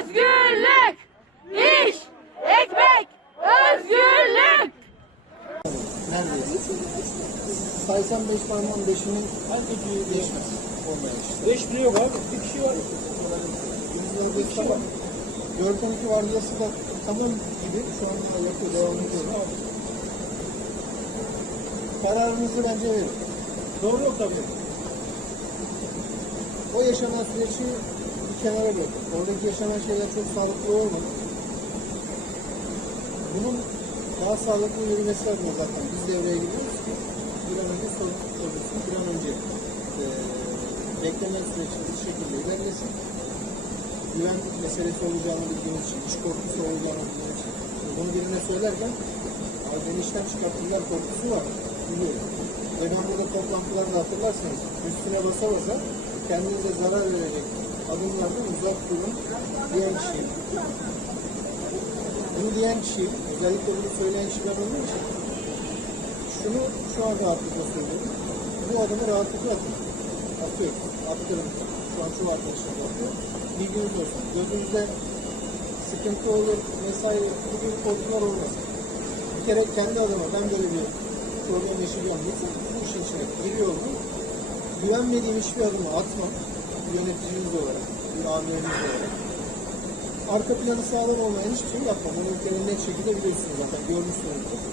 özgürlük. İş, ekmek, özgürlük. Neredeyse. Saysam beş parmağın beşinin halbuki geçmez. Olmayan işte. Beş bile yok abi. Bir kişi var. Bizler beş tamam. Görkem iki vardiyası da tamam gibi şu anda yapıyor, devam ediyor. Kararınızı bence verin. Doğru yok tabii. O yaşanan süreci kenara bırakın. Oradaki yaşanan şeyler çok sağlıklı olmadı. Bunun daha sağlıklı yürümesi adına zaten biz devreye giriyoruz ki bir an önce sorun çözülsün, bir an önce eee bekleme süreci bir şekilde ilerlesin. Güven meselesi olacağını bildiğimiz için, iş korkusu olacağını bildiğimiz için. Bunu birine söylerken abi beni işten çıkartırlar korkusu var. Biliyorum. Ve ben burada toplantılarda hatırlarsanız üstüne basa basa kendinize zarar verecek adımlardan uzak durun diyen kişiyim. Bunu diyen kişi, özellikle bunu söyleyen kişi ben olduğum için şunu şu an rahatlıkla söylüyorum. Bu adımı rahatlıkla atın. Atıyorum. Attırın. Şu an şu arkadaşlar da atıyor. Bilginiz olsun. Gözünüzde sıkıntı olur vesaire bu gibi korkular olmasın. Bir kere kendi adıma ben böyle bir problem yaşayacağım değilse bu işin içine giriyor mu? Güvenmediğim hiçbir adımı atmam. Bir yöneticimiz olarak, bir amirimiz olarak. Arka planı sağlam olmayan hiçbir şey yapmam. Onu kere net şekilde biliyorsunuz zaten, görmüşsünüzdür.